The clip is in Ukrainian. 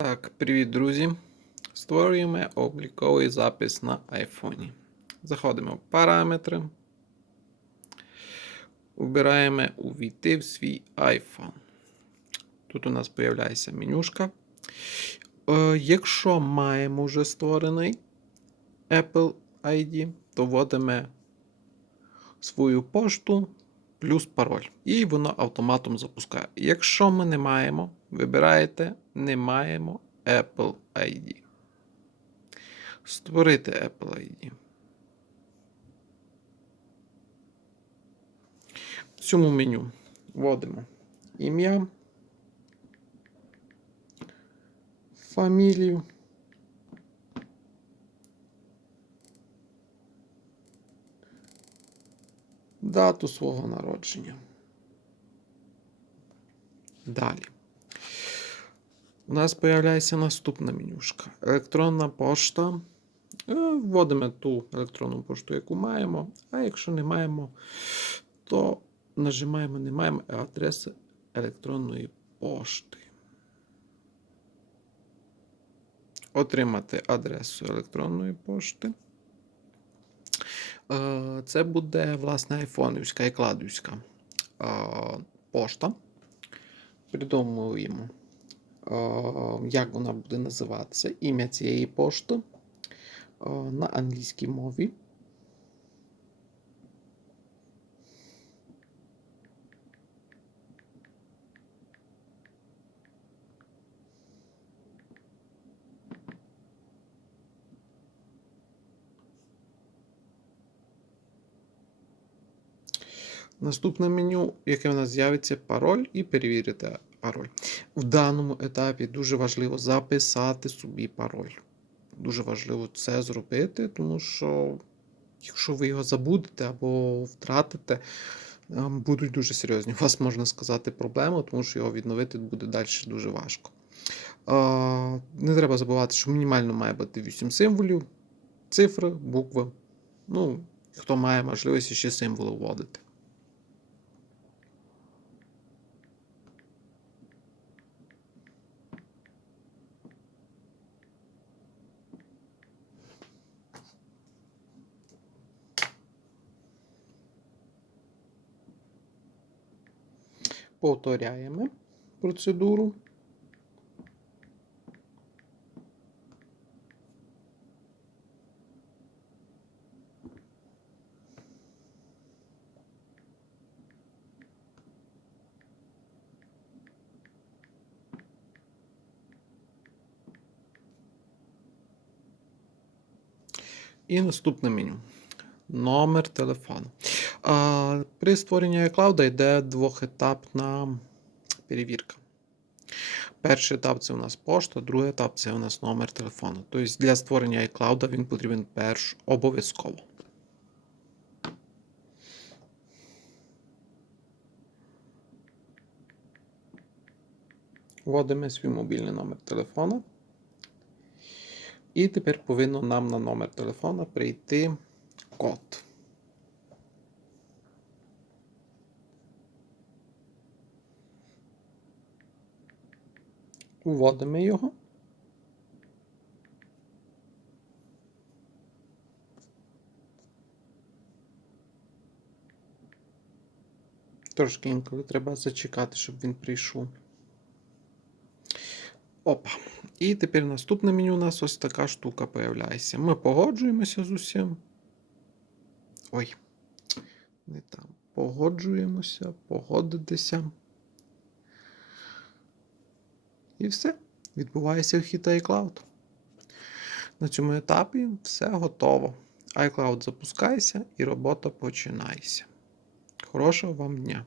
Так, привіт, друзі. Створюємо обліковий запис на iPhone. Заходимо в параметри. Вибираємо увійти в свій iPhone. Тут у нас з'являється менюшка. Е, якщо маємо вже створений Apple ID, то вводимо свою пошту плюс пароль. І воно автоматом запускає. Якщо ми не маємо, вибираєте не маємо Apple ID. Створити Apple ID. В цьому меню вводимо ім'я, фамілію. Дату свого народження. Далі. У нас з'являється наступна менюшка. Електронна пошта. Е, Вводимо ту електронну пошту, яку маємо. А якщо не маємо, то нажимаємо не маємо адреси електронної пошти. Отримати адресу електронної пошти. Е, Це буде, власне, айфонівська і кладівська пошта. Придумуємо, е, як вона буде називатися. Ім'я цієї пошти на англійській мові. Наступне меню, яке в нас з'явиться, пароль і перевірити пароль. В даному етапі дуже важливо записати собі пароль. Дуже важливо це зробити, тому що якщо ви його забудете або втратите, ем, будуть дуже серйозні. У вас можна сказати проблеми, тому що його відновити буде далі дуже важко. Е, Не треба забувати, що мінімально має бути 8 символів, цифри, букви. Ну, хто має можливість ще символи вводити. Повторяємо процедуру. І наступне меню. Номер телефону. А, При створенні iCloud йде двохетапна перевірка. Перший етап це у нас пошта, другий етап це у нас номер телефону. Тобто для створення iCloud він потрібен перш обов'язково. Вводимо свій мобільний номер телефона. І тепер повинно нам на номер телефона прийти код. Вводимо його. Трошки інколи треба зачекати, щоб він прийшов. Опа. І тепер наступне меню у нас ось така штука появляється. Ми погоджуємося з усім. Ой, не там. Погоджуємося, погодитися. І все. Відбувається вхід iCloud. На цьому етапі все готово. iCloud запускається і робота починається. Хорошого вам дня!